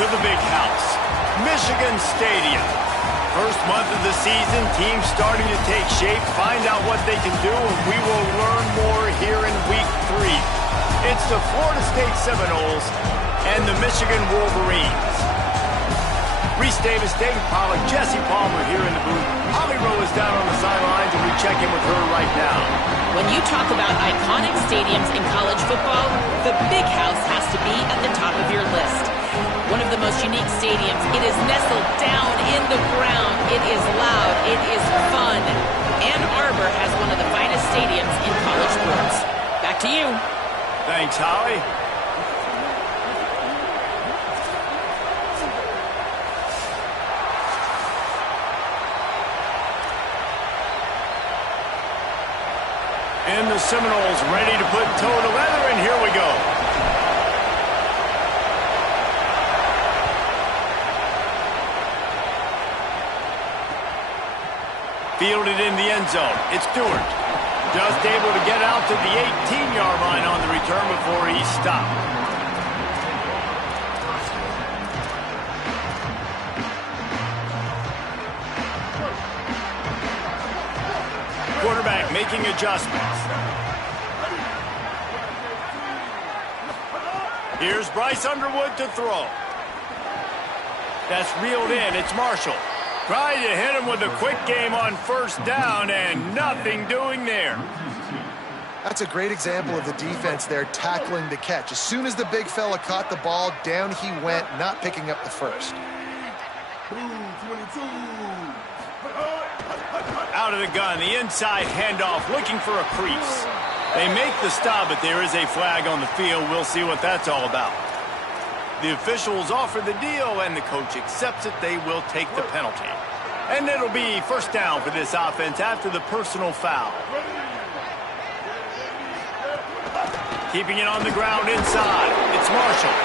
to the big house, Michigan Stadium. First month of the season, teams starting to take shape, find out what they can do, and we will learn more here in week 3. It's the Florida State Seminoles and the Michigan Wolverines. Reese Davis, David Pollack, Jesse Palmer here in the booth. Holly Rowe is down on the sidelines, and we check in with her right now. When you talk about iconic stadiums in college football, the Big House has to be at the top of your list. One of the most unique stadiums. It is nestled down in the ground. It is loud. It is fun. Ann Arbor has one of the finest stadiums in college sports. Back to you. Thanks, Holly. And the Seminoles ready to put toe to leather, and here we go. Fielded in the end zone. It's Stewart. Just able to get out to the 18-yard line on the return before he stopped. Quarterback making adjustments. Here's Bryce Underwood to throw. That's reeled in. It's Marshall. Tried to hit him with a quick game on first down, and nothing doing there. That's a great example of the defense there tackling the catch. As soon as the big fella caught the ball, down he went, not picking up the first. Out of the gun, the inside handoff, looking for a crease. They make the stop, but there is a flag on the field. We'll see what that's all about. The officials offer the deal, and the coach accepts it. They will take the penalty. And it'll be first down for this offense after the personal foul. Keeping it on the ground inside. It's Marshall.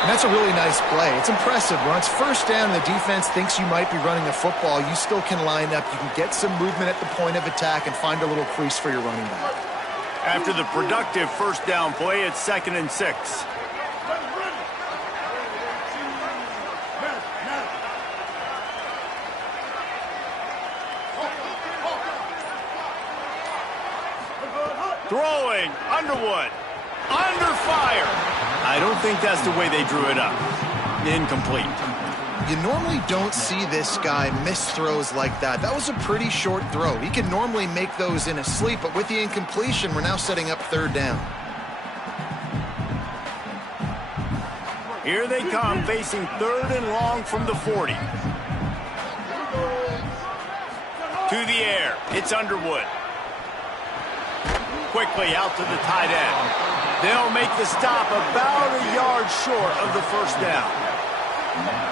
And that's a really nice play. It's impressive. When it's first down, the defense thinks you might be running the football. You still can line up. You can get some movement at the point of attack and find a little crease for your running back. After the productive first down play, it's 2nd and 6. Throwing, Underwood, under fire. I don't think that's the way they drew it up. Incomplete. You normally don't see this guy miss throws like that. That was a pretty short throw. He can normally make those in his sleep, but with the incompletion, we're now setting up 3rd down. Here they come, facing 3rd and long from the 40. To the air, it's Underwood. Quickly out to the tight end. They'll make the stop about a yard short of the first down.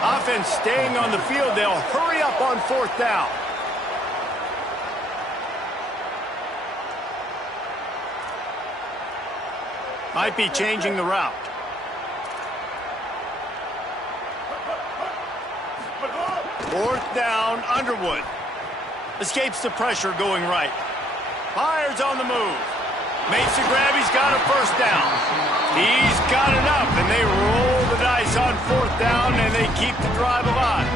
Offense staying on the field. They'll hurry up on 4th down. Might be changing the route. Fourth down, Underwood. Escapes the pressure going right. Fires on the move. Makes the grab. He's got a first down. He's got enough, and they roll the dice on 4th down, and they keep the drive alive.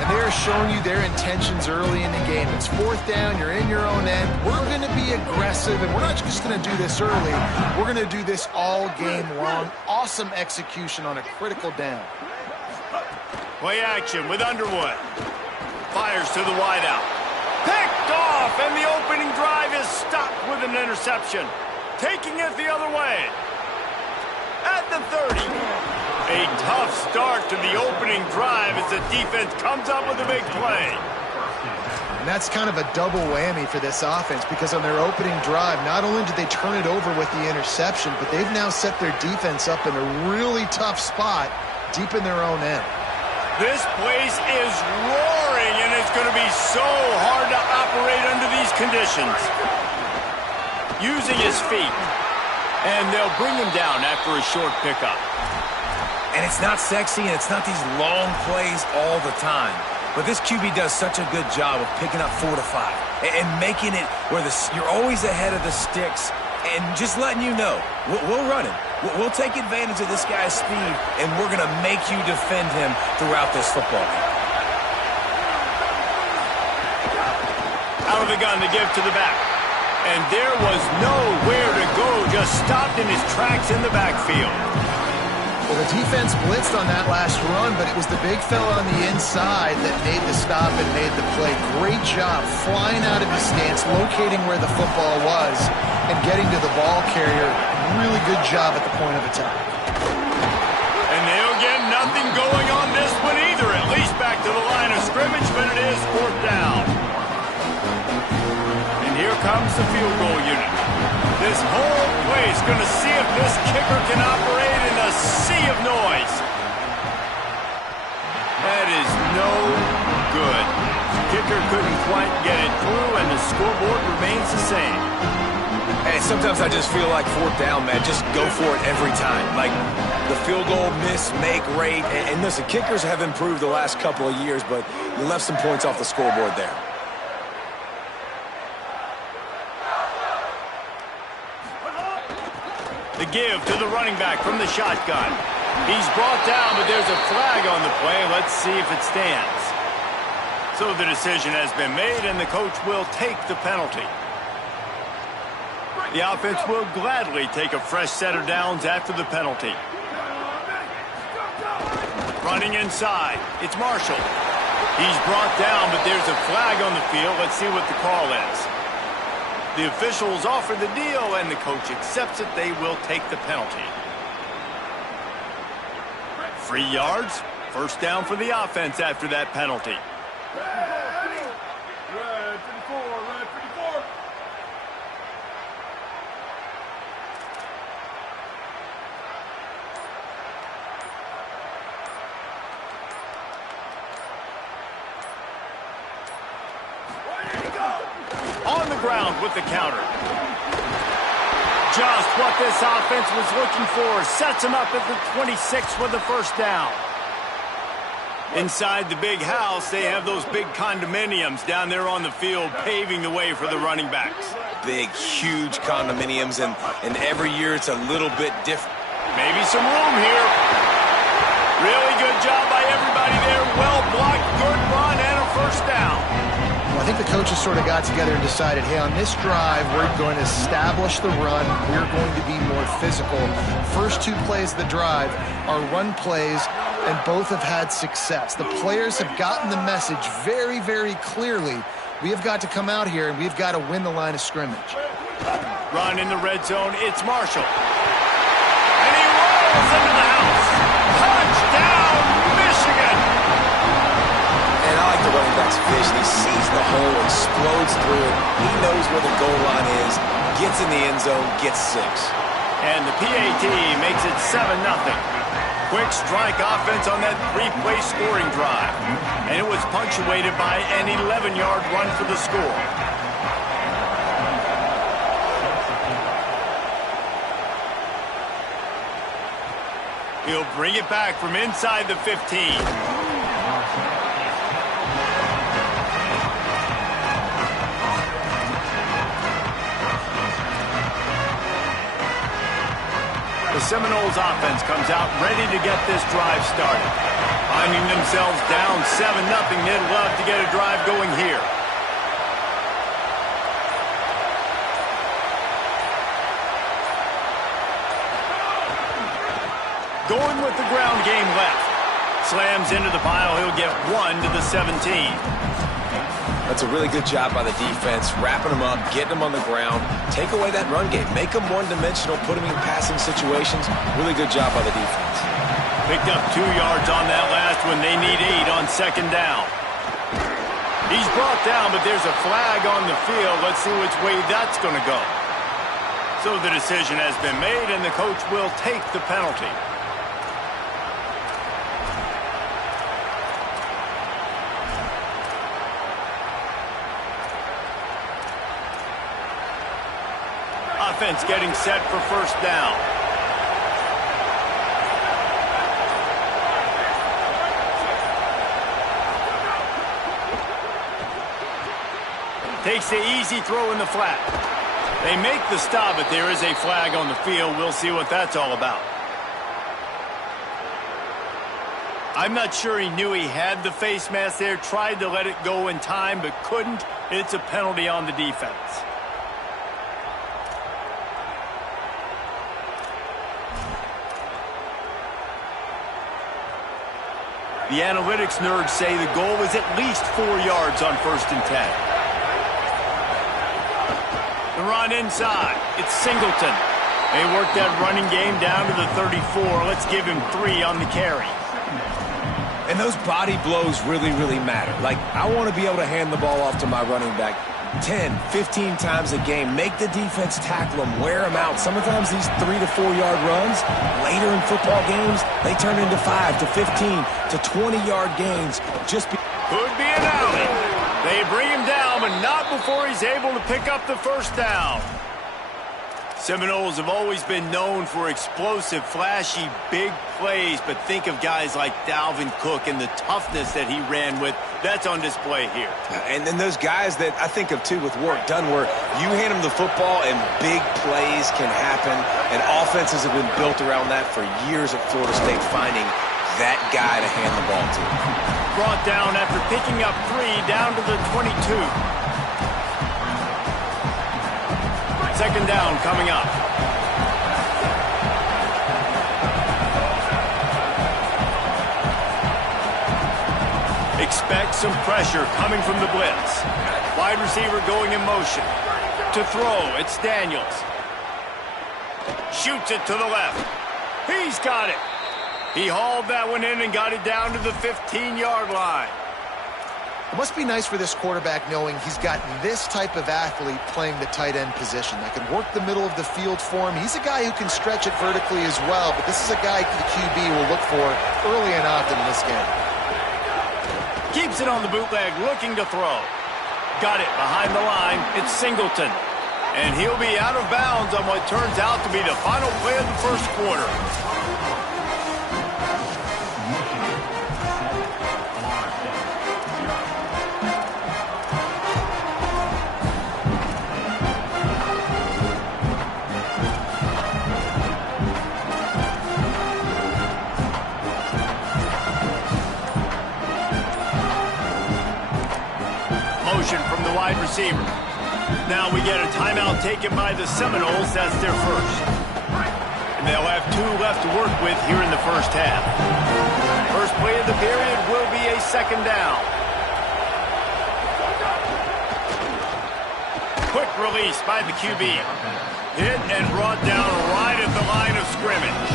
And they're showing you their intentions early in the game. It's 4th down. You're in your own end. We're going to be aggressive, and we're not just going to do this early. We're going to do this all game long. Awesome execution on a critical down. Play action with Underwood. Fires to the wideout. Picked off, and the opening drive is stopped with an interception. Taking it the other way. At the 30. A tough start to the opening drive as the defense comes up with a big play. And that's kind of a double whammy for this offense because on their opening drive, not only did they turn it over with the interception, but they've now set their defense up in a really tough spot deep in their own end. This place is roaring, and it's going to be so hard to operate under these conditions. Using his feet, and they'll bring him down after a short pickup. And it's not sexy, and it's not these long plays all the time. But this QB does such a good job of picking up 4 to 5 and making it where you're always ahead of the sticks and just letting you know, we'll run it. We'll take advantage of this guy's speed, and we're going to make you defend him throughout this football game. Out of the gun to give to the back. And there was nowhere to go, just stopped in his tracks in the backfield. Well, the defense blitzed on that last run, but it was the big fella on the inside that made the stop and made the play. Great job flying out of his stance, locating where the football was, and getting to the ball carrier. Really good job at the point of attack. And they'll get nothing going on this one either, at least back to the line of scrimmage, but it is 4th down. And here comes the field goal unit. This whole place going to see if this kicker can operate in a sea of noise. That is no good. Kicker couldn't quite get it through, and the scoreboard remains the same. Hey, sometimes I just feel like 4th down, man. Just go for it every time. Like the field goal miss, make, rate. And listen, kickers have improved the last couple of years, but you left some points off the scoreboard there. The give to the running back from the shotgun. He's brought down, but there's a flag on the play. Let's see if it stands. So the decision has been made, and the coach will take the penalty. The offense will gladly take a fresh set of downs after the penalty. Running inside, it's Marshall. He's brought down, but there's a flag on the field. Let's see what the call is. The officials offer the deal, and the coach accepts it. They will take the penalty. 3 yards, 1st down for the offense after that penalty. On the ground with the counter. Just what this offense was looking for. Sets him up at the 26 with the 1st down. Inside the big house, they have those big condominiums down there on the field, paving the way for the running backs. Big, huge condominiums, and every year it's a little bit different. Maybe some room here. Really good job by everybody there. Well blocked, good run, and a 1st down. Well, I think the coaches sort of got together and decided, hey, on this drive, we're going to establish the run. We're going to be more physical. First 2 plays of the drive are run plays, and both have had success. The players have gotten the message very, very clearly. We have got to come out here, and we've got to win the line of scrimmage. Run in the red zone. It's Marshall. And he rolls into the house. Touchdown, Michigan! And I like the running back's vision. He sees the hole, explodes through it. He knows where the goal line is, gets in the end zone, gets 6. And the PAT makes it 7-0. Quick strike offense on that 3-play scoring drive. And it was punctuated by an 11-yard run for the score. He'll bring it back from inside the 15. The Seminoles offense comes out ready to get this drive started. Finding themselves down 7-0, they'd love to get a drive going here. Going with the ground game left. Slams into the pile, he'll get 1 to the 17. That's a really good job by the defense, wrapping them up, getting them on the ground. Take away that run game. Make them one-dimensional, put them in passing situations. Really good job by the defense. Picked up 2 yards on that last one. They need 8 on 2nd down. He's brought down, but there's a flag on the field. Let's see which way that's going to go. So the decision has been made, and the coach will take the penalty. Offense getting set for 1st down. Takes the easy throw in the flat. They make the stop, but there is a flag on the field. We'll see what that's all about. I'm not sure he knew he had the face mask there, tried to let it go in time, but couldn't. It's a penalty on the defense. The analytics nerds say the goal was at least 4 yards on 1st and 10. The run inside. It's Singleton. They work that running game down to the 34. Let's give him 3 on the carry. And those body blows really, really matter. Like, I want to be able to hand the ball off to my running back 10, 15 times a game. Make the defense tackle them, wear them out. Sometimes these 3 to 4 yard runs, later in football games, they turn into 5 to 15 to 20-yard gains. Could be an alley. They bring him down, but not before he's able to pick up the first down. Seminoles have always been known for explosive, flashy, big plays, but think of guys like Dalvin Cook and the toughness that he ran with. That's on display here. And then those guys that I think of, too, with work done, where you hand them the football and big plays can happen, and offenses have been built around that for years at Florida State, finding that guy to hand the ball to. Brought down after picking up 3 down to the 22. Second down coming up. Expect some pressure coming from the blitz. Wide receiver going in motion. To throw, it's Daniels. Shoots it to the left. He's got it. He hauled that one in and got it down to the 15-yard line. It must be nice for this quarterback knowing he's got this type of athlete playing the tight end position that can work the middle of the field for him. He's a guy who can stretch it vertically as well, but this is a guy the QB will look for early and often in this game. Keeps it on the bootleg, looking to throw. Got it behind the line. It's Singleton. And he'll be out of bounds on what turns out to be the final play of the first quarter. From the wide receiver. Now we get a timeout taken by the Seminoles. That's their first. And they'll have 2 left to work with here in the first half. First play of the period will be a second down. Quick release by the QB. Hit and brought down right at the line of scrimmage.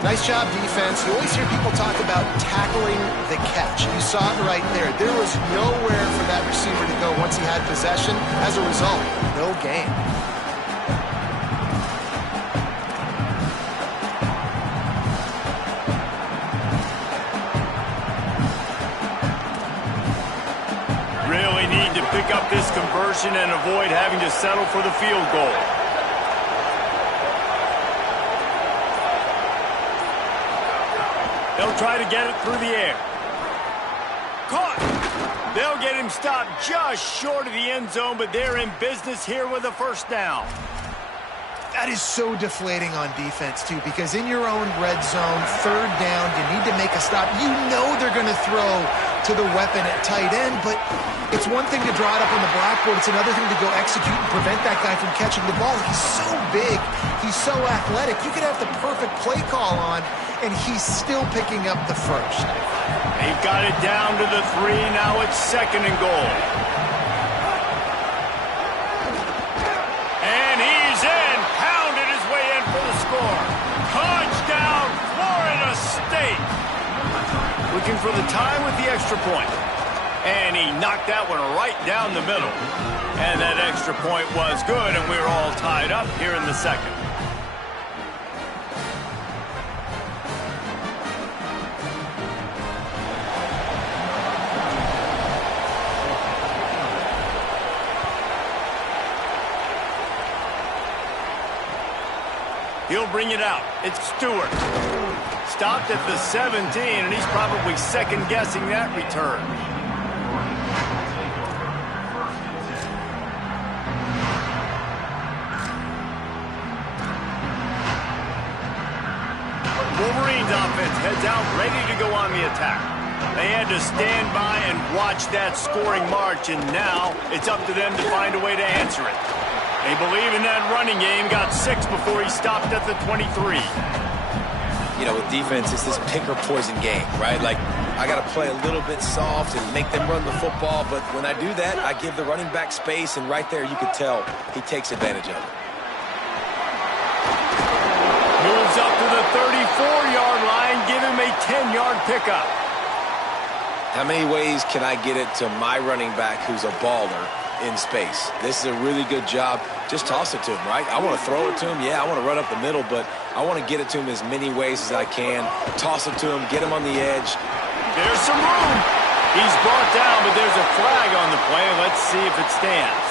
Nice job, defense. You always hear people talk about tackling the catch. You saw it right there. There was nowhere for that receiver to go once he had possession. As a result, no gain. Really need to pick up this conversion and avoid having to settle for the field goal. They'll try to get it through the air. Caught. They'll get him stopped just short of the end zone, but they're in business here with a first down. That is so deflating on defense, too, because in your own red zone, third down, you need to make a stop. You know they're going to throw to the weapon at tight end, but it's one thing to draw it up on the blackboard. It's another thing to go execute and prevent that guy from catching the ball. He's so big. He's so athletic. You could have the perfect play call on, and he's still picking up the first. They've got it down to the 3. Now it's second and goal. And he's in. Pounded his way in for the score. Touchdown, Florida State. Looking for the time with the extra point. And he knocked that one right down the middle. And that extra point was good, and we're all tied up here in the second. He'll bring it out. It's Stewart. Stopped at the 17, and he's probably second-guessing that return. Michigan's offense heads out ready to go on the attack. They had to stand by and watch that scoring march, and now it's up to them to find a way to answer it. They believe in that running game, got 6 before he stopped at the 23. You know, with defense, it's this pick or poison game, right? Like, I got to play a little bit soft and make them run the football, but when I do that, I give the running back space, and right there you could tell he takes advantage of it. Moves up to the 34-yard line, give him a 10-yard pickup. How many ways can I get it to my running back who's a baller in space? This is a really good job. Just toss it to him, right? I want to throw it to him. Yeah, I want to run up the middle, but I want to get it to him as many ways as I can. Toss it to him, get him on the edge. There's some room. He's brought down, but there's a flag on the play. Let's see if it stands.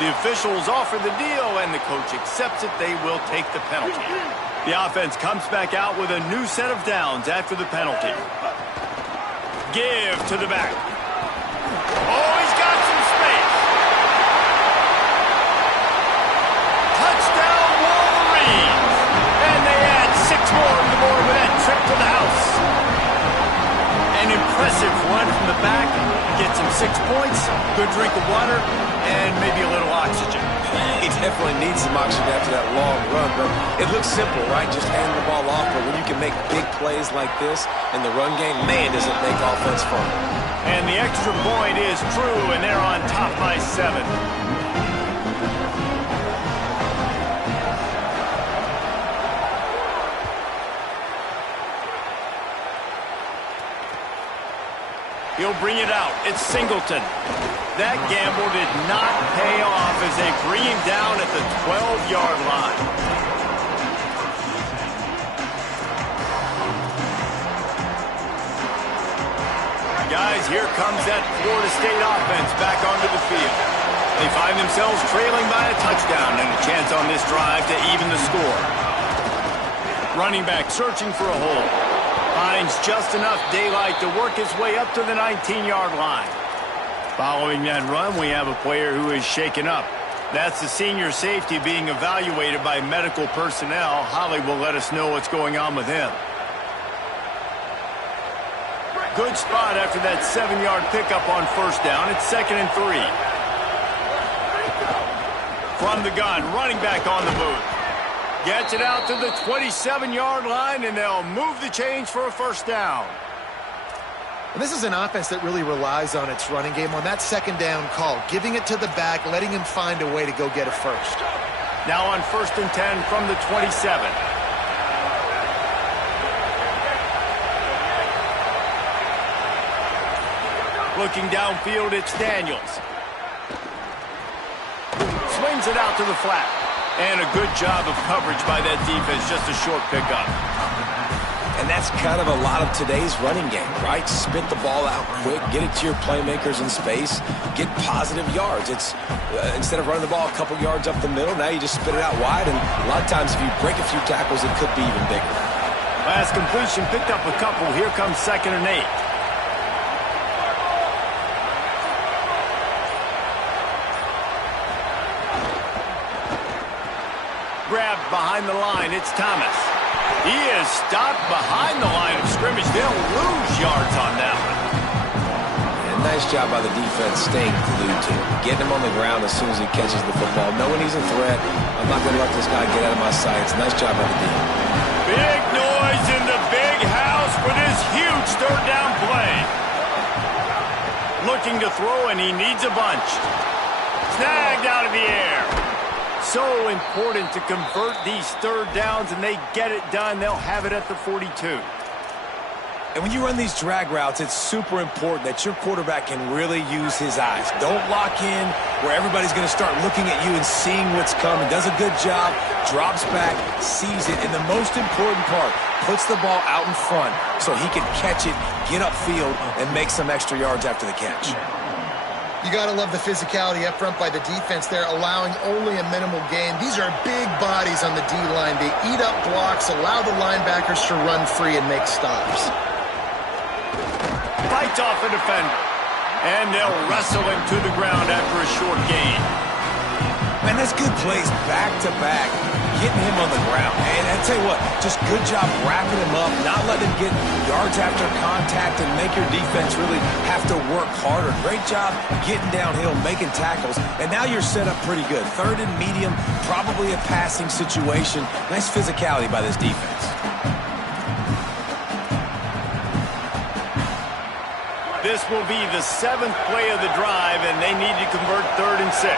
The officials offer the deal, and the coach accepts it. They will take the penalty. The offense comes back out with a new set of downs after the penalty. Give to the back. Oh, he's got some space. Touchdown, Wolverines. And they add 6 more to the board with that trip to the house. An impressive run from the back. Gets him 6 points, good drink of water, and maybe a little oxygen. He definitely needs some oxygen after that long run, but it looks simple, right? Just hand the ball off, but when you can make big plays like this in the run game, man, does it make offense fun. And the extra point is true, and they're on top by 7. He'll bring it out. It's Singleton. That gamble did not pay off as they bring him down at the 12-yard line. Guys, here comes that Florida State offense back onto the field. They find themselves trailing by a touchdown and a chance on this drive to even the score. Running back searching for a hole. Finds just enough daylight to work his way up to the 19-yard line. Following that run, we have a player who is shaken up. That's the senior safety being evaluated by medical personnel. Holly will let us know what's going on with him. Good spot after that 7-yard pickup on first down. It's 2nd and 3. From the gun, running back on the move. Gets it out to the 27-yard line, and they'll move the chains for a first down. And this is an offense that really relies on its running game on that 2nd down call, giving it to the back, letting him find a way to go get a first. Now on 1st and 10 from the 27. Looking downfield, it's Daniels. Swings it out to the flat. And a good job of coverage by that defense, just a short pickup. And that's kind of a lot of today's running game, right? Spit the ball out quick, get it to your playmakers in space, get positive yards. It's instead of running the ball a couple yards up the middle, now you just spit it out wide, and a lot of times if you break a few tackles, it could be even bigger. Last completion picked up a couple. Here comes 2nd and 8. Grabbed behind the line, it's Thomas. He is stopped behind the line of scrimmage. They'll lose yards on that one. And nice job by the defense staying glued to him, getting him on the ground as soon as he catches the football, knowing he's a threat. I'm not going to let this guy get out of my sights. Nice job by the defense. Big noise in the big house for this huge 3rd down play. Looking to throw, and he needs a bunch. Snagged out of the air. So important to convert these 3rd downs, and they get it done. They'll have it at the 42. And when you run these drag routes, it's super important that your quarterback can really use his eyes. Don't lock in where everybody's going to start looking at you and seeing what's coming. Does a good job, drops back, sees it, and the most important part, puts the ball out in front so he can catch it, get upfield, and make some extra yards after the catch. You got to love the physicality up front by the defense there, allowing only a minimal gain. These are big bodies on the D-line. They eat up blocks, allow the linebackers to run free and make stops. Fights off a defender, and they'll wrestle him to the ground after a short gain. Man, that's good plays back-to-back, getting him on the ground. And I tell you what, just good job wrapping him up, not letting him get yards after contact and make your defense really have to work harder. Great job getting downhill, making tackles, and now you're set up pretty good. Third and medium, probably a passing situation. Nice physicality by this defense. This will be the 7th play of the drive, and they need to convert 3rd and 6.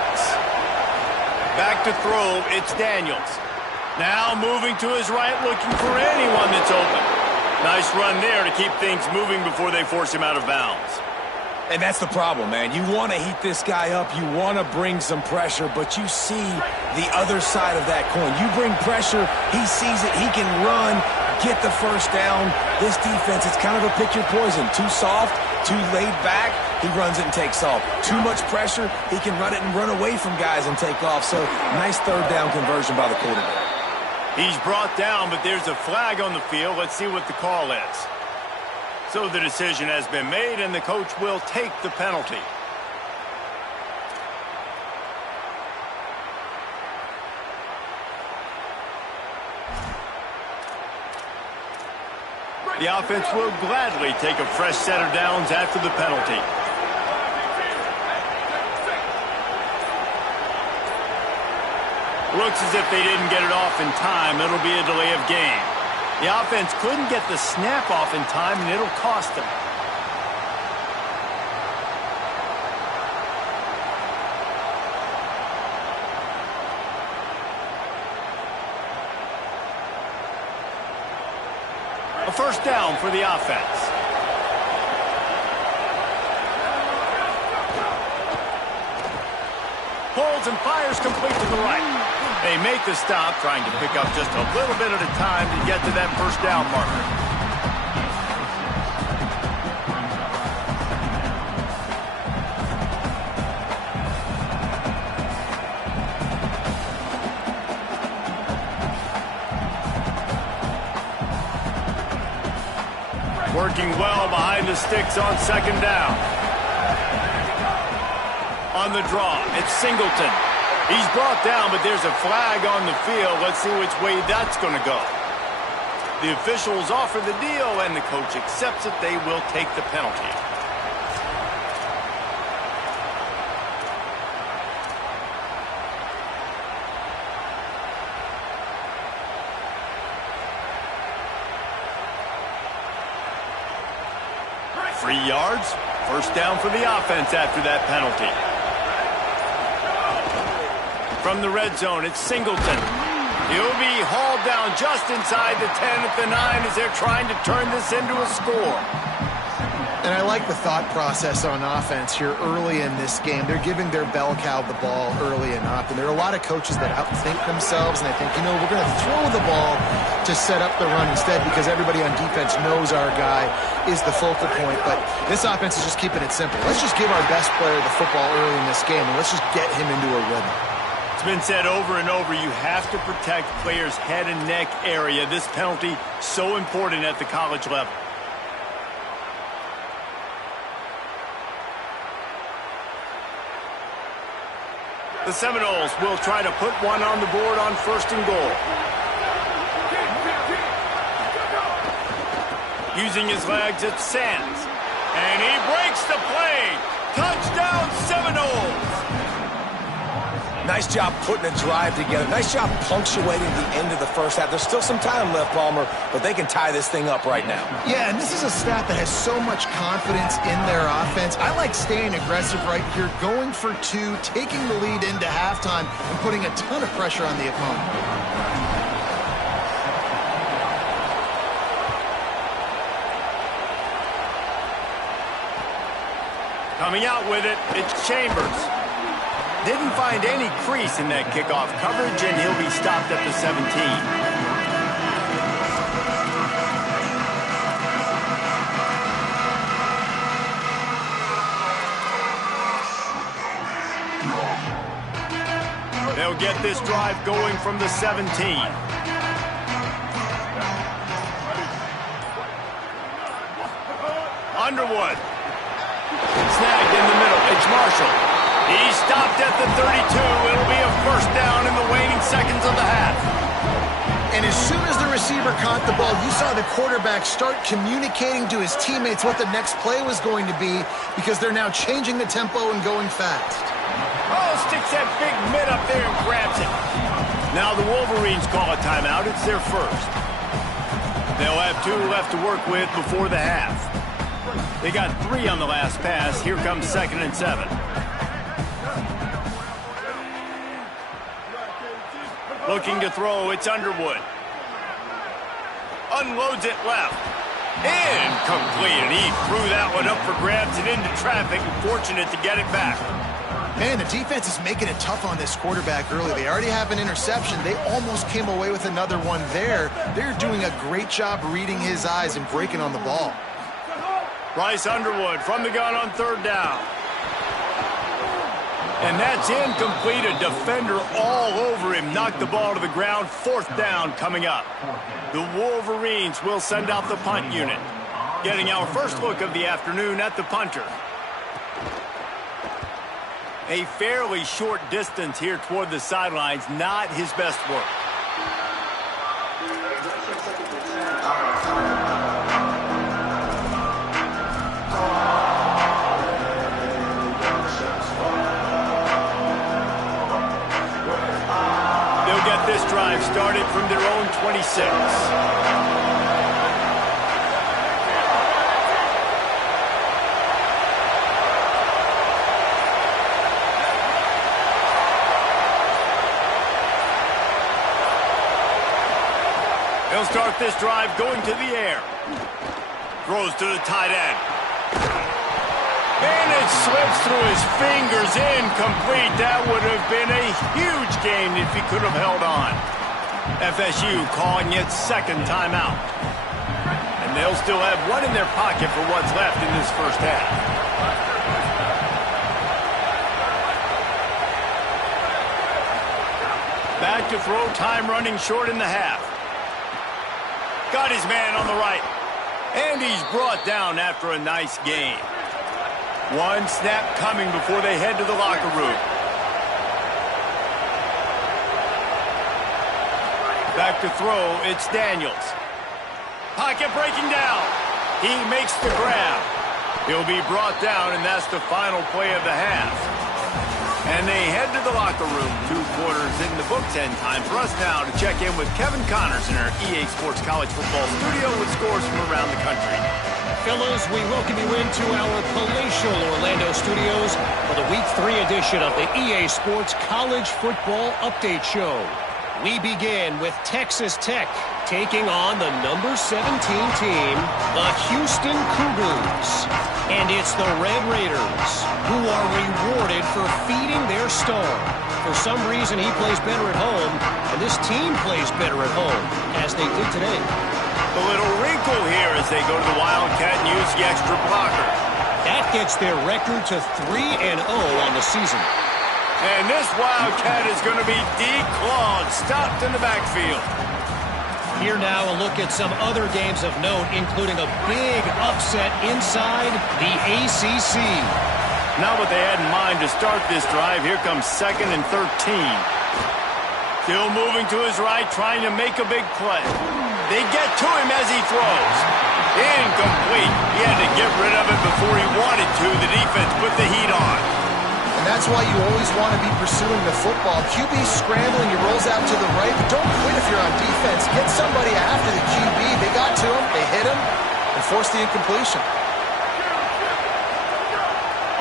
Back to throw, it's Daniels. Now moving to his right, looking for anyone that's open. Nice run there to keep things moving before they force him out of bounds. And that's the problem, man. You want to heat this guy up. You want to bring some pressure, but you see the other side of that coin. You bring pressure, he sees it, he can run, get the first down. This defense, it's kind of a pick your poison. Too soft, too laid back, he runs it and takes off. Too much pressure, he can run it and run away from guys and take off. So, nice 3rd down conversion by the quarterback. He's brought down, but there's a flag on the field. Let's see what the call is. So the decision has been made, and the coach will take the penalty. The offense will gladly take a fresh set of downs after the penalty. Looks as if they didn't get it off in time. It'll be a delay of game. The offense couldn't get the snap off in time, and it'll cost them. A first down for the offense. Pulls and fires complete to the right. They make the stop, trying to pick up just a little bit at a time to get to that first down marker. Working well behind the sticks on 2nd down. On the draw, it's Singleton. He's brought down, but there's a flag on the field. Let's see which way that's going to go. The officials offer the deal, and the coach accepts it. They will take the penalty. Free yards. First down for the offense after that penalty. From the red zone, it's Singleton. He'll be hauled down just inside the 10 at the 9 as they're trying to turn this into a score. And I like the thought process on offense here early in this game. They're giving their bell cow the ball early and often. There are a lot of coaches that outthink themselves, and they think, you know, we're going to throw the ball to set up the run instead because everybody on defense knows our guy is the focal point. But this offense is just keeping it simple. Let's just give our best player the football early in this game, and let's just get him into a rhythm. It's been said over and over, you have to protect players' head and neck area. This penalty, so important at the college level. The Seminoles will try to put one on the board on 1st and goal. Using his legs, it's Sands. And he breaks the play. Touchdown, Seminoles! Nice job putting a drive together. Nice job punctuating the end of the first half. There's still some time left, Palmer, but they can tie this thing up right now. Yeah, and this is a staff that has so much confidence in their offense. I like staying aggressive right here, going for 2, taking the lead into halftime, and putting a ton of pressure on the opponent. Coming out with it, it's Chambers. Didn't find any crease in that kickoff coverage, and he'll be stopped at the 17. They'll get this drive going from the 17. Underwood. Snagged in the middle. It's Marshall. He stopped at the 32. It'll be a first down in the waning seconds of the half. And as soon as the receiver caught the ball, you saw the quarterback start communicating to his teammates what the next play was going to be because they're now changing the tempo and going fast. Oh, sticks that big mid up there and grabs it. Now the Wolverines call a timeout. It's their first. They'll have 2 left to work with before the half. They got 3 on the last pass. Here comes 2nd and 7. Looking to throw, it's Underwood. Unloads it left. Incomplete, and he threw that one up for grabs and into traffic. Fortunate to get it back. Man, the defense is making it tough on this quarterback early. They already have an interception. They almost came away with another one there. They're doing a great job reading his eyes and breaking on the ball. Bryce Underwood from the gun on 3rd down. And that's incomplete. A defender all over him. Knocked the ball to the ground. 4th down coming up. The Wolverines will send out the punt unit. Getting our first look of the afternoon at the punter. A fairly short distance here toward the sidelines. Not his best work. This drive started from their own 26. He'll start this drive going to the air. Throws to the tight end. And it slips through his fingers, incomplete. That would have been a huge gain if he could have held on. FSU calling its 2nd timeout. And they'll still have 1 in their pocket for what's left in this first half. Back to throw, time running short in the half. Got his man on the right. And he's brought down after a nice gain. 1 snap coming before they head to the locker room. Back to throw, it's Daniels. Pocket breaking down. He makes the grab. He'll be brought down, and that's the final play of the half. And they head to the locker room. 2 quarters in the books, and time for us now to check in with Kevin Connors in our EA Sports College Football studio with scores from around the country. Fellas, we welcome you into our palatial Orlando studios for the Week 3 edition of the EA Sports College Football Update Show. We begin with Texas Tech taking on the number 17 team, the Houston Cougars. And it's the Red Raiders who are rewarded for feeding their star. For some reason, he plays better at home, and this team plays better at home, as they did today. A little wrinkle here as they go to the Wildcat and use the extra blocker. That gets their record to 3-0 on the season. And this Wildcat is going to be declawed, stopped in the backfield. Here now a look at some other games of note, including a big upset inside the ACC. Not what they had in mind to start this drive. Here comes 2nd and 13. Still moving to his right, trying to make a big play. They get to him as he throws. Incomplete. He had to get rid of it before he wanted to. The defense put the heat on. And that's why you always want to be pursuing the football. QB's scrambling, he rolls out to the right, but don't quit if you're on defense. Get somebody after the QB. They got to him, they hit him, and forced the incompletion.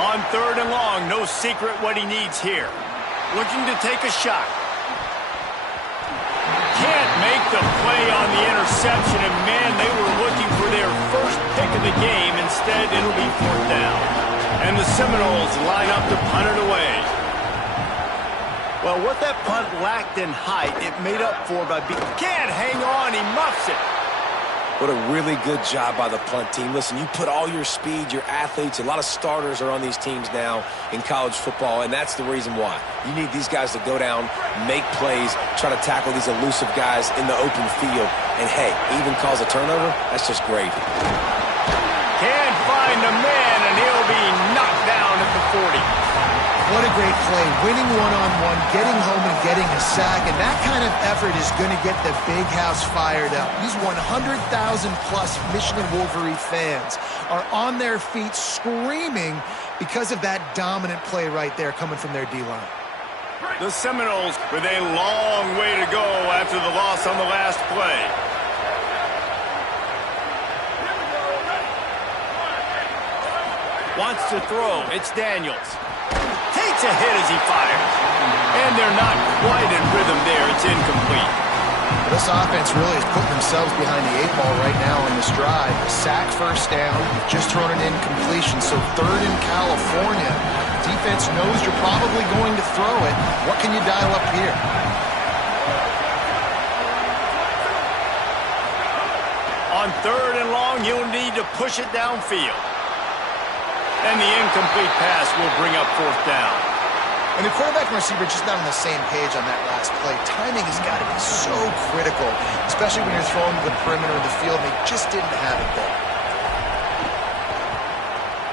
On 3rd and long, no secret what he needs here. Looking to take a shot. Can't make the play on the interception, and man, they were looking for their first pick of the game. Instead, it'll be 4th down. And the Seminoles line up to punt it away. Well, what that punt lacked in height, it made up for by can't hang on, he muffs it. What a really good job by the punt team. Listen, you put all your speed, your athletes, a lot of starters are on these teams now in college football, and that's the reason why. You need these guys to go down, make plays, try to tackle these elusive guys in the open field, and hey, even cause a turnover, that's just great. Can't find the man, and he'll be knocked down at the 40. What a great play. Winning one-on-one, getting home and getting a sack, and that kind of effort is going to get the big house fired up. These 100,000-plus Michigan Wolverine fans are on their feet screaming because of that dominant play right there coming from their D-line. The Seminoles with a long way to go after the loss on the last play. Wants to throw. It's Daniels. Takes a hit as he fires. And they're not quite in rhythm there. It's incomplete. This offense really is putting themselves behind the 8 ball right now in this drive. Sack first down, just thrown an incompletion, so third in California. Defense knows you're probably going to throw it. What can you dial up here? On third and long, you'll need to push it downfield. And the incomplete pass will bring up fourth down. And the quarterback and receiver just not on the same page on that last play. Timing has got to be so critical, especially when you're throwing to the perimeter of the field. They just didn't have it there.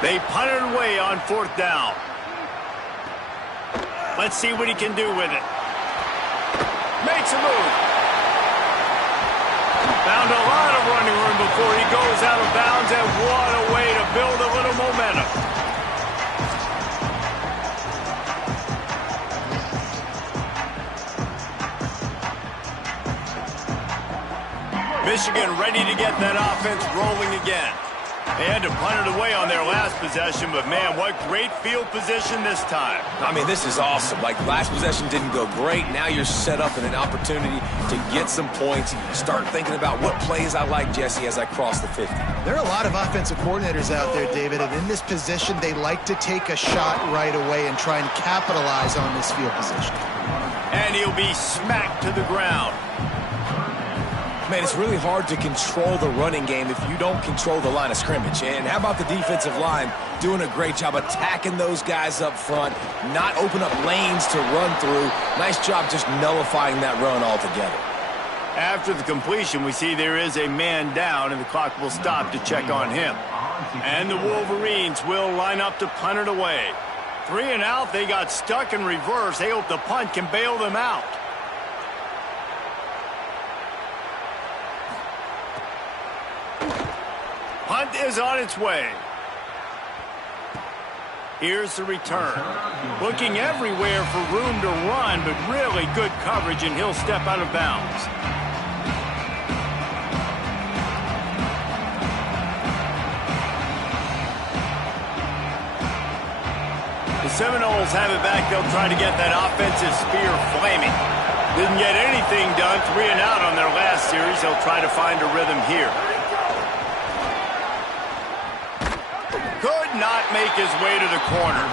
They punted away on fourth down. Let's see what he can do with it. Makes a move. Found a lot of running room before he goes out of bounds, and what a way to build a little momentum. Michigan ready to get that offense rolling again. They had to punt it away on their last possession, but man, what great field position this time. I mean, this is awesome. Like, last possession didn't go great. Now you're set up in an opportunity to get some points. Start thinking about what plays I like, Jesse, as I cross the 50. There are a lot of offensive coordinators out there, David, and in this position, they like to take a shot right away and try and capitalize on this field position. And he'll be smacked to the ground. Man, it's really hard to control the running game if you don't control the line of scrimmage. And how about the defensive line doing a great job attacking those guys up front, not open up lanes to run through. Nice job just nullifying that run altogether. After the completion, we see there is a man down, and the clock will stop to check on him. And the Wolverines will line up to punt it away. 3 and out, they got stuck in reverse. They hope the punt can bail them out. Punt is on its way. Here's the return. Looking everywhere for room to run, but really good coverage, and he'll step out of bounds. The Seminoles have it back. They'll try to get that offensive spear flaming. Didn't get anything done. 3 and out on their last series. They'll try to find a rhythm here. Could not make his way to the corner.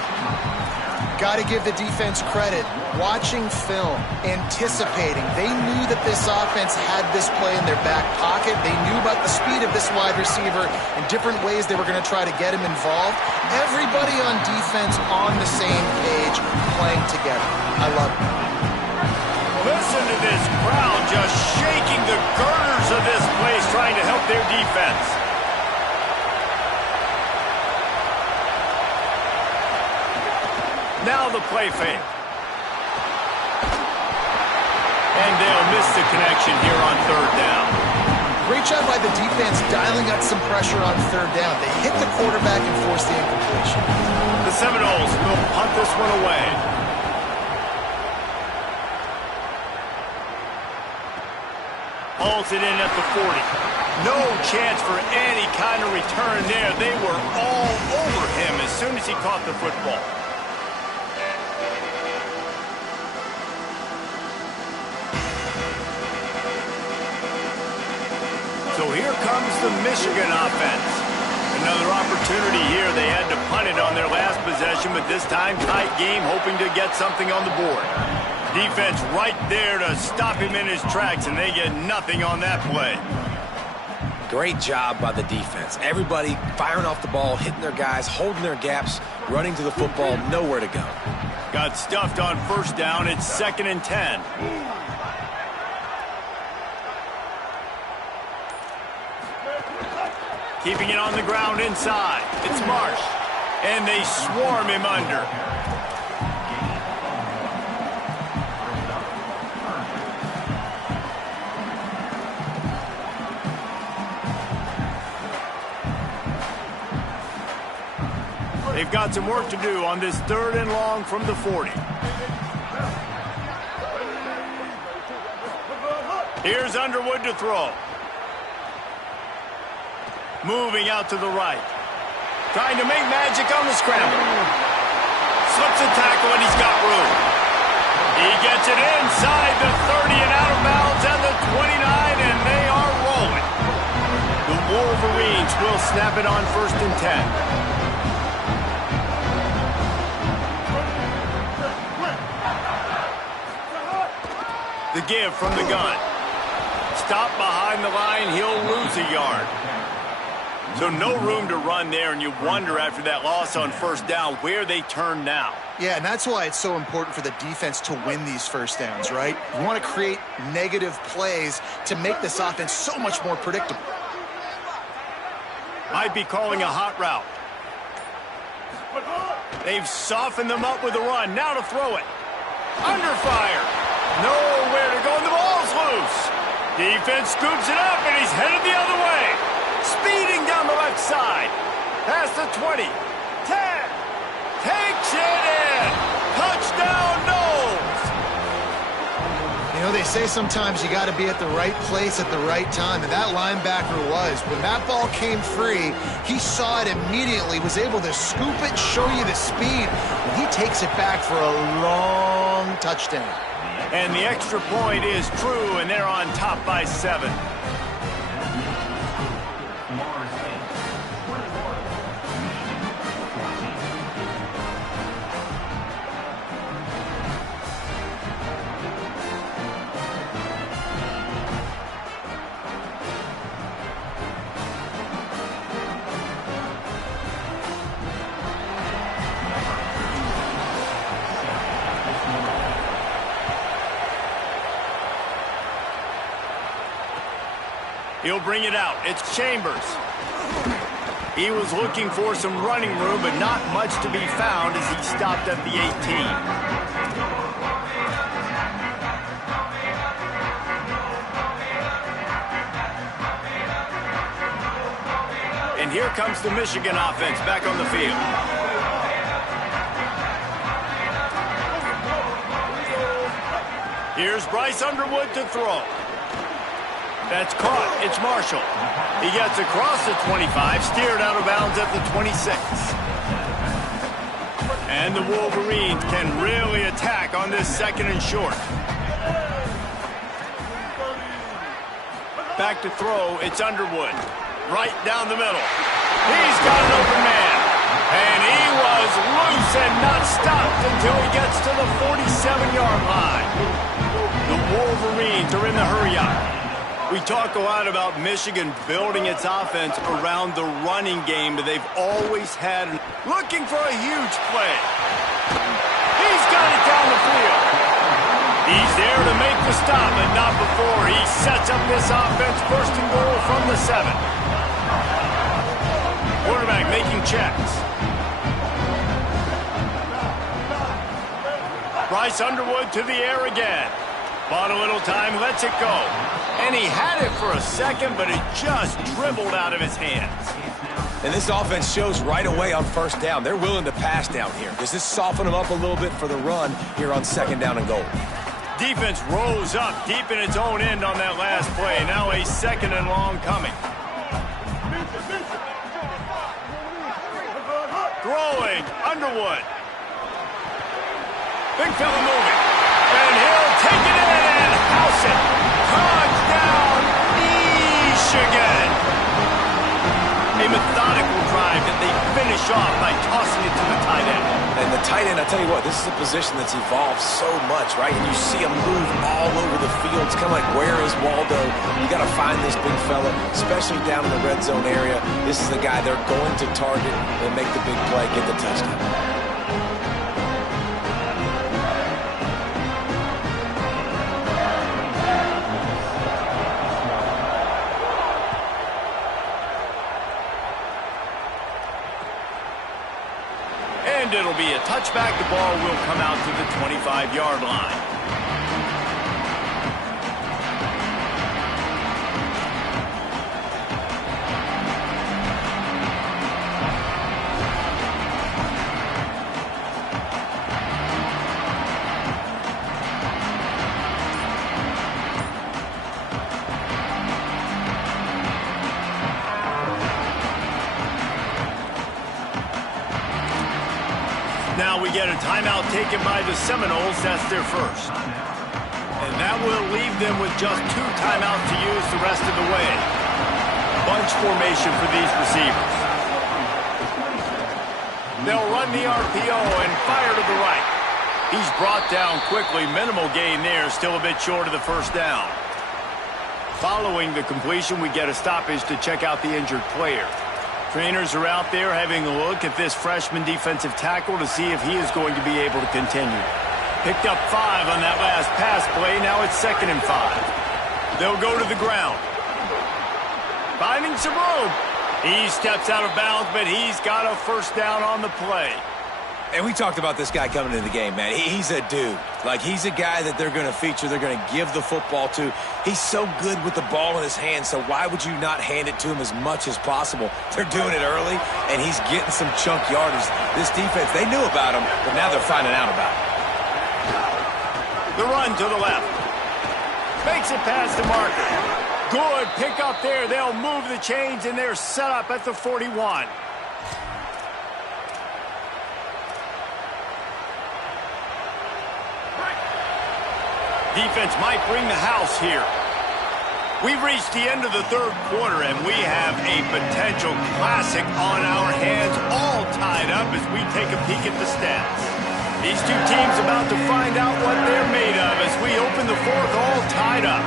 Got to give the defense credit. Watching film, anticipating. They knew that this offense had this play in their back pocket. They knew about the speed of this wide receiver and different ways they were going to try to get him involved. Everybody on defense on the same page, playing together. I love it. Listen to this crowd just shaking the girders of this place, trying to help their defense. Now the play fake. And they'll miss the connection here on third down. Great job by the defense dialing up some pressure on third down. They hit the quarterback and forced the incompletion. The Seminoles will punt this one away. Hauls it in at the 40. No chance for any kind of return there. They were all over him as soon as he caught the football. So here comes the Michigan offense. Another opportunity here. They had to punt it on their last possession, but this time tight game, hoping to get something on the board. Defense right there to stop him in his tracks, and they get nothing on that play. Great job by the defense. Everybody firing off the ball, hitting their guys, holding their gaps, running to the football, nowhere to go. Got stuffed on first down. It's 2nd and 10. Keeping it on the ground inside. It's Marsh. And they swarm him under. They've got some work to do on this 3rd and long from the 40. Here's Underwood to throw. Moving out to the right. Trying to make magic on the scramble. Slips a tackle and he's got room. He gets it inside the 30 and out of bounds at the 29, and they are rolling. The Wolverines will snap it on 1st and 10. The give from the gun. Stop behind the line, he'll lose a yard. So no room to run there, and you wonder after that loss on 1st down where they turn now. Yeah, and that's why it's so important for the defense to win these 1st downs, right? You want to create negative plays to make this offense so much more predictable. Might be calling a hot route. They've softened them up with a run. Now to throw it. Under fire. Nowhere to go, and the ball's loose. Defense scoops it up, and he's headed the other way. Speeding down the left side. Past the 20. 10. Takes it in. Touchdown, Knowles. You know, they say sometimes you got to be at the right place at the right time, and that linebacker was. When that ball came free, he saw it immediately, was able to scoop it, show you the speed, and he takes it back for a long touchdown. And the extra point is true, and they're on top by 7. He'll bring it out. It's Chambers. He was looking for some running room, but not much to be found as he stopped at the 18. And here comes the Michigan offense back on the field. Here's Bryce Underwood to throw. That's caught. It's Marshall. He gets across the 25, steered out of bounds at the 26. And the Wolverines can really attack on this 2nd and short. Back to throw. It's Underwood. Right down the middle. He's got an open man. And he was loose and not stopped until he gets to the 47-yard line. The Wolverines are in the hurry-up. We talk a lot about Michigan building its offense around the running game, but they've always had looking for a huge play. He's got it down the field. He's there to make the stop, but not before he sets up this offense 1st and goal from the 7. Quarterback making checks. Bryce Underwood to the air again. Bought a little time, lets it go. And he had it for a second, but it just dribbled out of his hands. And this offense shows right away on 1st down. They're willing to pass down here. Does this soften them up a little bit for the run here on 2nd down and goal? Defense rose up deep in its own end on that last play. Now a 2nd and long coming. Throwing, Underwood. Big fella moving. And he'll take it in and house it. Touchdown, Michigan. A methodical drive that they finish off by tossing it to the tight end. And the tight end, I tell you what, this is a position that's evolved so much, right? And you see him move all over the field. It's kind of like, where is Waldo? You got to find this big fella, especially down in the red zone area. This is the guy they're going to target and make the big play, get the touchdown. And it'll be a touchback. The ball will come out to the 25-yard line. Now we get a timeout taken by the Seminoles. That's their first. And that will leave them with just 2 timeouts to use the rest of the way. Bunch formation for these receivers. They'll run the RPO and fire to the right. He's brought down quickly. Minimal gain there. Still a bit short of the first down. Following the completion, we get a stoppage to check out the injured player. Trainers are out there having a look at this freshman defensive tackle to see if he is going to be able to continue. Picked up 5 on that last pass play. Now it's 2nd and 5. They'll go to the ground. Finding some room. He steps out of bounds, but he's got a first down on the play. And we talked about this guy coming into the game, man. He's a dude. Like, he's a guy that they're going to feature, they're going to give the football to. He's so good with the ball in his hands, so why would you not hand it to him as much as possible? They're doing it early, and he's getting some chunk yardage. This defense, they knew about him, but now they're finding out about him. The run to the left. Makes it past the marker. Good pick up there. They'll move the chains, and they're set up at the 41. Defense might bring the house here. We've reached the end of the 3rd quarter, and we have a potential classic on our hands, all tied up as we take a peek at the stats. These 2 teams about to find out what they're made of as we open the 4th, all tied up.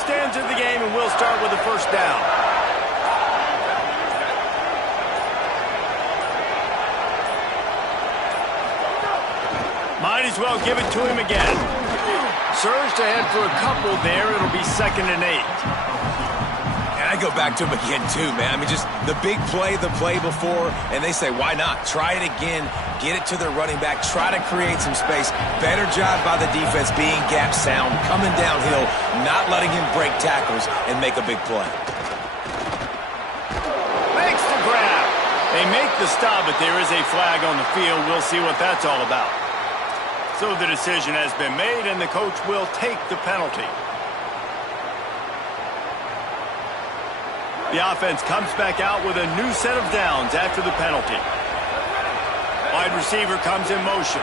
Stands in the game, and we'll start with the first down. Might as well give it to him again. Surged ahead for a couple there. It'll be 2nd and 8. And I go back to him again, too, man. I mean, just the big play, the play before, and they say, why not? Try it again. Get it to their running back. Try to create some space. Better job by the defense being gap sound, coming downhill, not letting him break tackles and make a big play. Makes the grab. They make the stop, but there is a flag on the field. We'll see what that's all about. So the decision has been made, and the coach will take the penalty. The offense comes back out with a new set of downs after the penalty. Wide receiver comes in motion.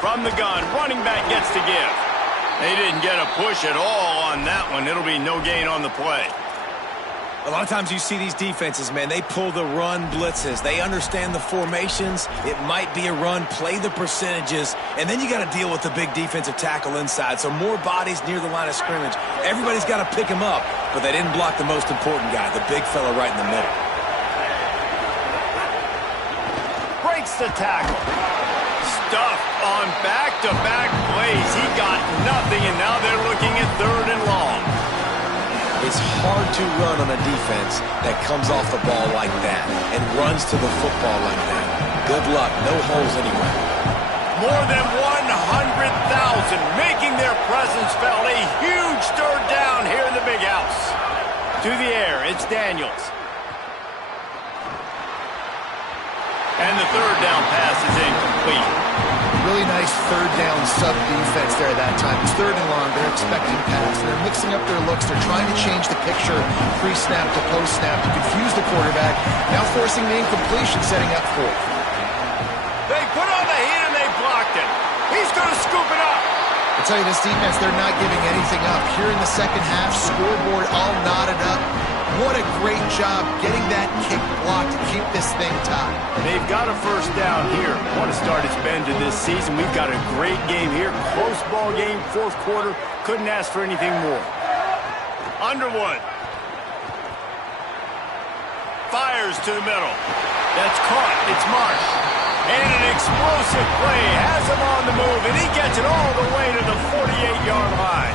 From the gun, running back gets to give. They didn't get a push at all on that one. It'll be no gain on the play. A lot of times you see these defenses, man, they pull the run blitzes. They understand the formations. It might be a run, play the percentages, and then you got to deal with the big defensive tackle inside. So more bodies near the line of scrimmage. Everybody's got to pick him up, but they didn't block the most important guy, the big fella right in the middle. Breaks the tackle. Stuffed on back-to-back plays. He got nothing, and now they're looking at 3rd and long. It's hard to run on a defense that comes off the ball like that and runs to the football like that. Good luck. No holes anywhere. More than 100,000 making their presence felt. A huge 3rd down here in the big house. To the air, it's Daniels. And the 3rd down pass is incomplete. Really nice 3rd down sub defense there at that time. It's 3rd and long. They're expecting pass. They're mixing up their looks. They're trying to change the picture pre-snap to post-snap to confuse the quarterback. Now forcing the incompletion, setting up 4th. They put on the heat and they blocked it. He's going to scoop it up. I'll tell you, this defense, they're not giving anything up. Here in the 2nd half, scoreboard all knotted up. What a great job getting that kick blocked to keep this thing tied. They've got a first down here. What a start it's been to this season. We've got a great game here. Close ball game, 4th quarter. Couldn't ask for anything more. Underwood. Fires to the middle. That's caught. It's Marsh. And an explosive play has him on the move, and he gets it all the way to the 48-yard line.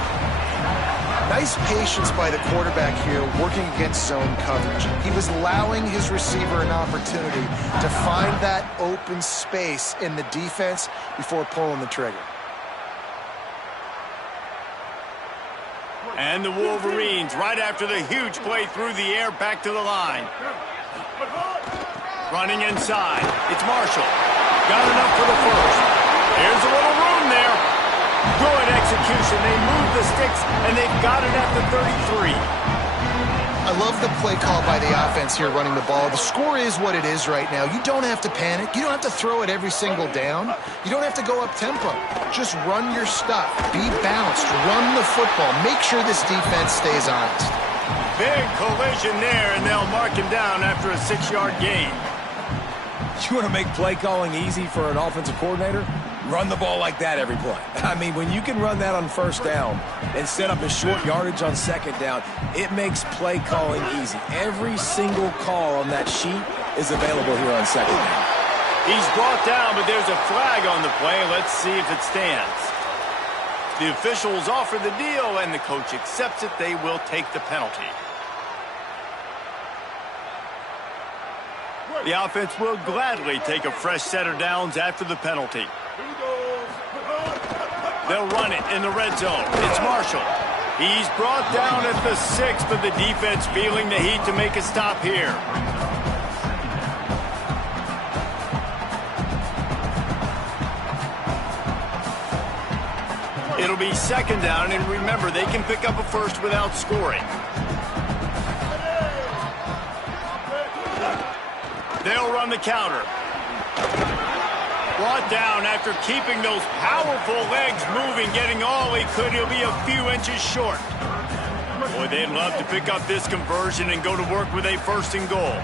Nice patience by the quarterback here, working against zone coverage. He was allowing his receiver an opportunity to find that open space in the defense before pulling the trigger. And the Wolverines, right after the huge play through the air, back to the line. Running inside. It's Marshall. Got enough for the first. Here's a little room there. Good execution. They move the sticks, and they've got it at the 33. I love the play call by the offense here running the ball. The score is what it is right now. You don't have to panic. You don't have to throw it every single down. You don't have to go up tempo. Just run your stuff. Be balanced. Run the football. Make sure this defense stays honest. Big collision there, and they'll mark him down after a 6-yard gain. You want to make play calling easy for an offensive coordinator? Run the ball like that every play. I mean, when you can run that on first down and set up a short yardage on second down, it makes play calling easy. Every single call on that sheet is available here on second down. He's brought down, but there's a flag on the play. Let's see if it stands. The officials offer the deal, and the coach accepts it. They will take the penalty. The offense will gladly take a fresh set of downs after the penalty. They'll run it in the red zone. It's Marshall. He's brought down at the 6, but the defense feeling the heat to make a stop here. It'll be second down, and remember, they can pick up a first without scoring. They'll run the counter. Brought down after keeping those powerful legs moving, getting all he could. He'll be a few inches short. Boy, they'd love to pick up this conversion and go to work with a 1st and goal.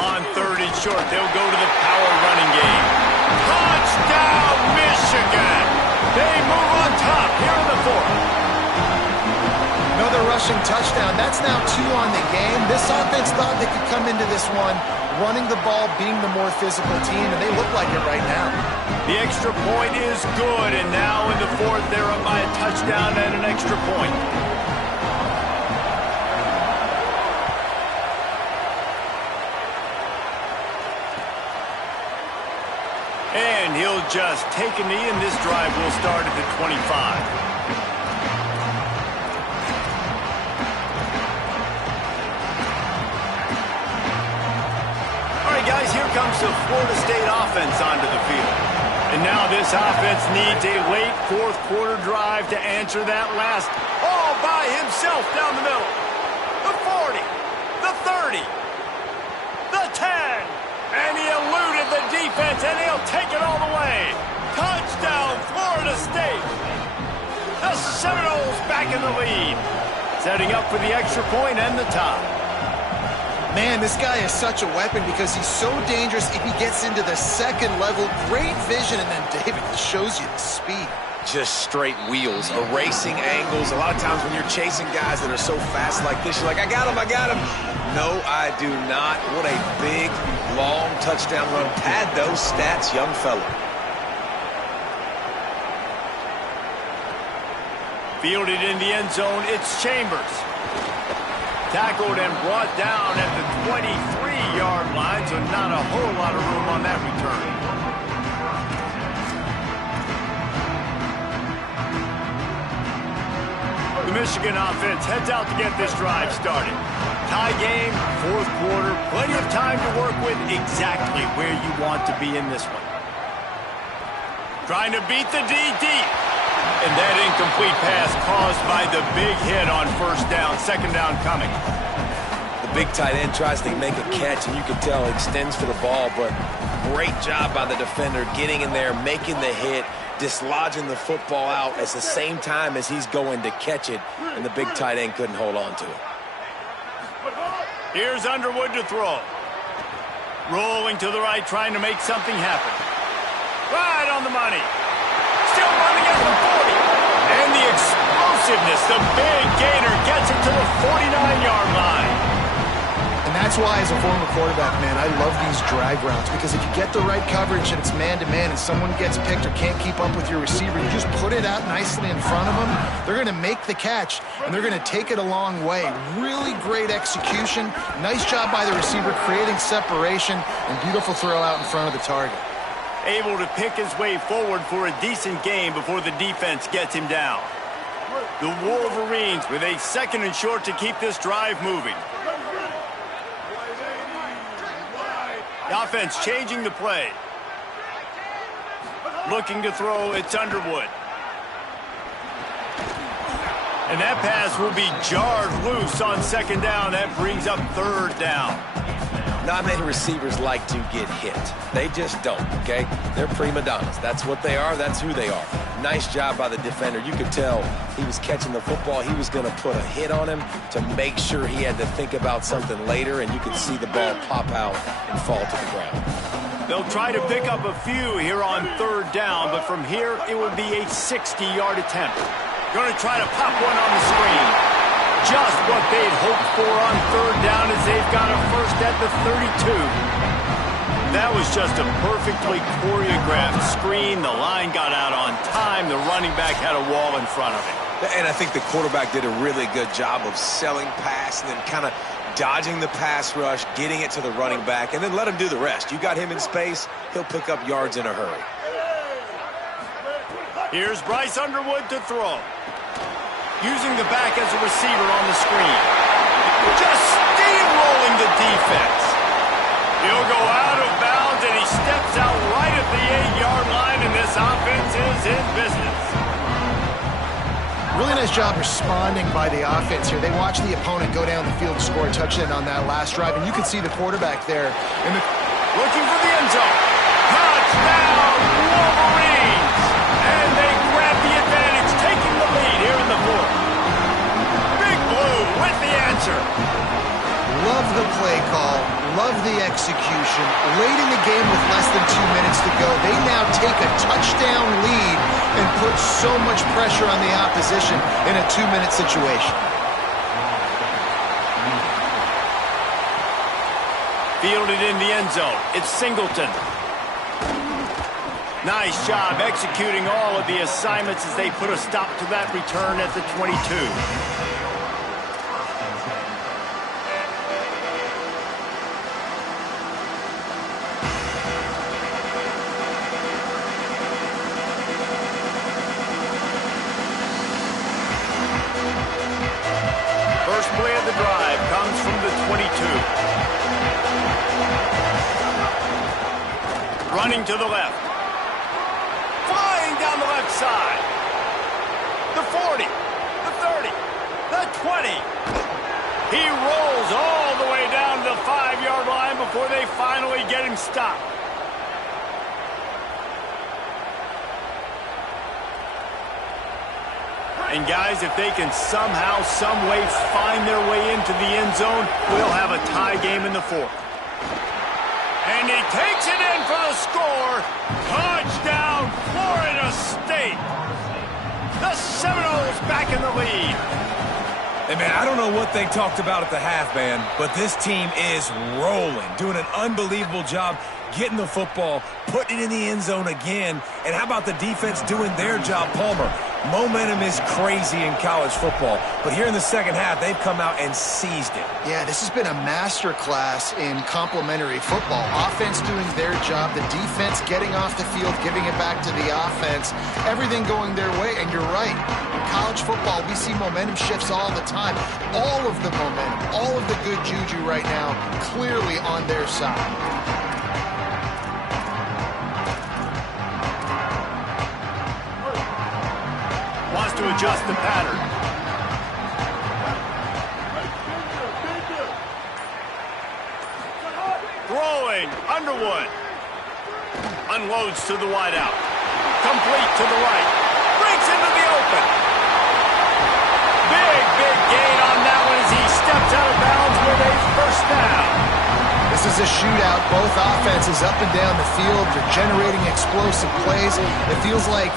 On 3rd and short, they'll go to the power running game. Touchdown, Michigan! They move on top here in the 4th. Another rushing touchdown. That's now 2 on the game. This offense thought they could come into this one running the ball, being the more physical team, and they look like it right now. The extra point is good, and now in the 4th, they're up by a touchdown and an extra point. And he'll just take a knee, and this drive will start at the 25. Guys, here comes the Florida State offense onto the field. And now this offense needs a late 4th quarter drive to answer that last all by himself down the middle. The 40, the 30, the 10. And he eluded the defense, and he'll take it all the way. Touchdown, Florida State. The Seminoles back in the lead. Setting up for the extra point and the tie. Man, this guy is such a weapon because he's so dangerous if he gets into the 2nd level. Great vision, and then David shows you the speed. Just straight wheels, erasing angles. A lot of times when you're chasing guys that are so fast like this, you're like, I got him, I got him. No, I do not. What a big, long touchdown run. Pad those stats, young fella. Fielded in the end zone, it's Chambers. Tackled and brought down at the 23-yard line, so not a whole lot of room on that return. The Michigan offense heads out to get this drive started. Tie game, 4th quarter, plenty of time to work with, exactly where you want to be in this one. Trying to beat the D deep. And that incomplete pass caused by the big hit on 1st down, 2nd down coming. The big tight end tries to make a catch, and you can tell he extends for the ball, but great job by the defender getting in there, making the hit, dislodging the football out at the same time as he's going to catch it, and the big tight end couldn't hold on to it. Here's Underwood to throw. Rolling to the right, trying to make something happen. Right on the money. Still running at the 40. And the explosiveness, the big gainer gets it to the 49-yard line. And that's why, as a former quarterback, man, I love these drag routes, because if you get the right coverage and it's man-to-man and someone gets picked or can't keep up with your receiver, you just put it out nicely in front of them. They're going to make the catch, and they're going to take it a long way. Really great execution. Nice job by the receiver creating separation, and beautiful throw out in front of the target. Able to pick his way forward for a decent gain before the defense gets him down. The Wolverines with a 2nd and short to keep this drive moving. The offense changing the play. Looking to throw, it's Underwood. And that pass will be jarred loose on 2nd down. That brings up 3rd down. Not many receivers like to get hit. They just don't, okay? They're prima donnas. That's what they are. That's who they are. Nice job by the defender. You could tell he was catching the football. He was going to put a hit on him to make sure he had to think about something later, and you could see the ball pop out and fall to the ground. They'll try to pick up a few here on 3rd down, but from here it will be a 60-yard attempt. Going to try to pop one on the screen. Just what they'd hoped for on 3rd down as they've got a first at the 32. That was just a perfectly choreographed screen. The line got out on time. The running back had a wall in front of him. And I think the quarterback did a really good job of selling pass and then kind of dodging the pass rush, getting it to the running back, and then let him do the rest. You got him in space, he'll pick up yards in a hurry. Here's Bryce Underwood to throw. Using the back as a receiver on the screen. Just steamrolling the defense. He'll go out of bounds, and he steps out right at the 8-yard line, and this offense is in business. Really nice job responding by the offense here. They watched the opponent go down the field to score a touchdown on that last drive, and you can see the quarterback there. Looking for the end zone. Touchdown, Wolverines! And they grab the advantage, taking the lead here in the 4th. Big Blue with the answer. Love the play call, love the execution. Late in the game with less than 2 minutes to go, they now take a touchdown lead and put so much pressure on the opposition in a 2-minute situation. Fielded in the end zone. It's Singleton. Nice job executing all of the assignments as they put a stop to that return at the 22. First play of the drive comes from the 22. Running to the left. Flying down the left side. The 40. The 30. The 20. He rolls all the way down to the 5-yard line before they finally get him stopped. And guys, if they can somehow, some way find their way into the end zone, we'll have a tie game in the 4th. And he takes it in for the score. Touchdown, Florida State. The Seminoles back in the lead. Hey, man, I don't know what they talked about at the half, man, but this team is rolling, doing an unbelievable job getting the football, putting it in the end zone again. And how about the defense doing their job, Palmer? Momentum is crazy in college football, but here in the second half, they've come out and seized it. Yeah, this has been a masterclass in complementary football. Offense doing their job, the defense getting off the field, giving it back to the offense, everything going their way. And you're right, in college football, we see momentum shifts all the time. All of the momentum, all of the good juju right now, clearly on their side. Wants to adjust the pattern. Throwing, Underwood. Unloads to the wideout. Complete to the right. Breaks into the open. Big gain on that one as he steps out of bounds with a first down. This is a shootout. Both offenses up and down the field. They're generating explosive plays. It feels like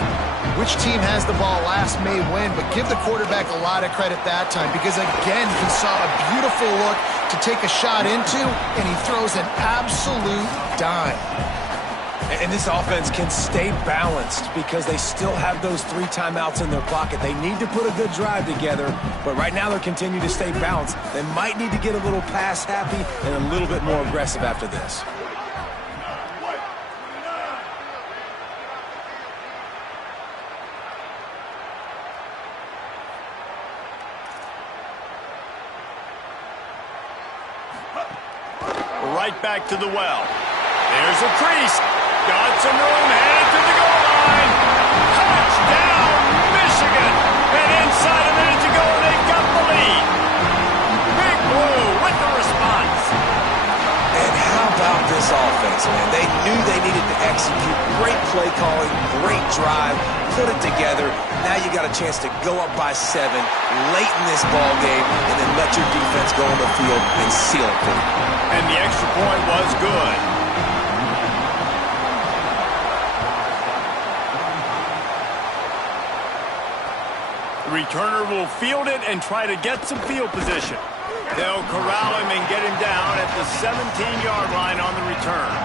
which team has the ball last may win, but give the quarterback a lot of credit that time because, again, he saw a beautiful look to take a shot into, and he throws an absolute dime. And this offense can stay balanced because they still have those 3 timeouts in their pocket. They need to put a good drive together, but right now they're continuing to stay balanced. They might need to get a little pass happy and a little bit more aggressive after this. right back to the well. There's a crease. Got some room, headed to the goal line. Touchdown, Michigan! And inside a minute to go, they got the lead. Big Blue with the response. And how about this offense, man? They knew they needed to execute. Great play calling, great drive, put it together. Now you got a chance to go up by 7 late in this ball game and then let your defense go on the field and seal it for you. And the extra point was good. The returner will field it and try to get some field position. They'll corral him and get him down at the 17-yard line on the return.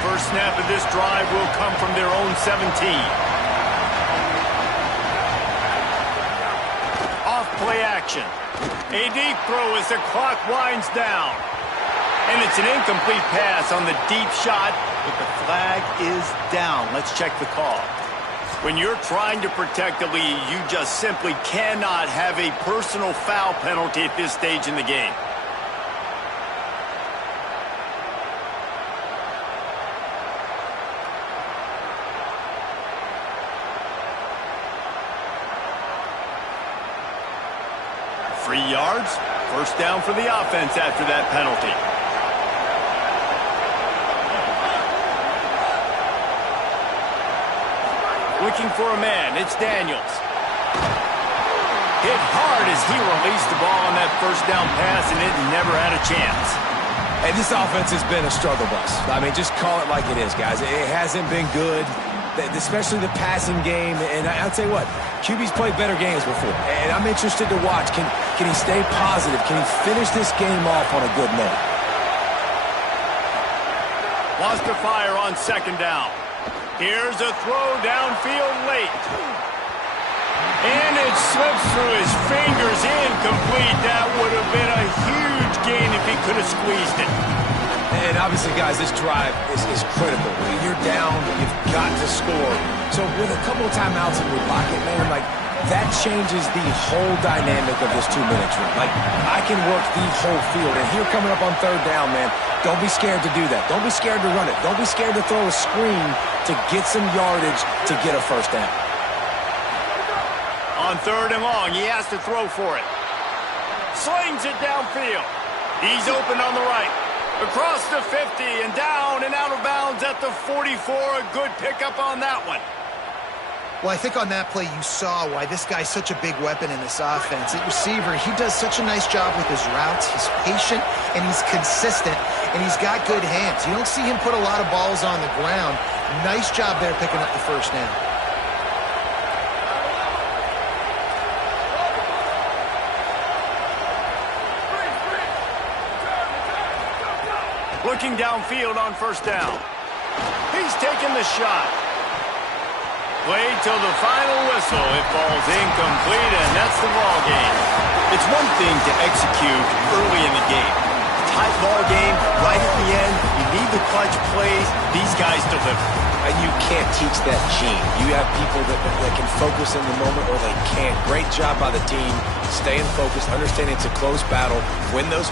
First snap of this drive will come from their own 17. Off play action. A deep throw as the clock winds down. And it's an incomplete pass on the deep shot, but the flag is down. Let's check the call. When you're trying to protect a lead, you just simply cannot have a personal foul penalty at this stage in the game. Free yards, first down for the offense after that penalty. Looking for a man, it's Daniels. Hit hard as he released the ball on that first down pass, and it never had a chance. And this offense has been a struggle bus. I mean, just call it like it is, guys. It hasn't been good, especially the passing game. And I'll tell you what, QB's played better games before. And I'm interested to watch. Can he stay positive? Can he finish this game off on a good note? Wants to fire on second down. Here's a throw downfield late. And it slips through his fingers, incomplete. That would have been a huge gain if he could have squeezed it. And obviously, guys, this drive is critical. When you're down, you've got to score. So with a couple of timeouts in your pocket, man, like, that changes the whole dynamic of this 2-minute drill. Like, I can work the whole field. And here coming up on third down, man, don't be scared to do that. Don't be scared to run it. Don't be scared to throw a screen to get some yardage to get a first down. On third and long, he has to throw for it. Slings it downfield. He's open on the right. Across the 50 and down and out of bounds at the 44. A good pickup on that one. Well, I think on that play you saw why this guy's such a big weapon in this offense. At receiver, he does such a nice job with his routes. He's patient, and he's consistent, and he's got good hands. You don't see him put a lot of balls on the ground. Nice job there picking up the first down. Looking downfield on first down. He's taking the shot. Played till the final whistle. It falls incomplete, and that's the ball game. It's one thing to execute early in the game. Tight ball game, right at the end. You need the clutch plays. These guys deliver. And you can't teach that gene. You have people that can focus in the moment or they can't. Great job by the team, staying focused, understanding it's a close battle. Win those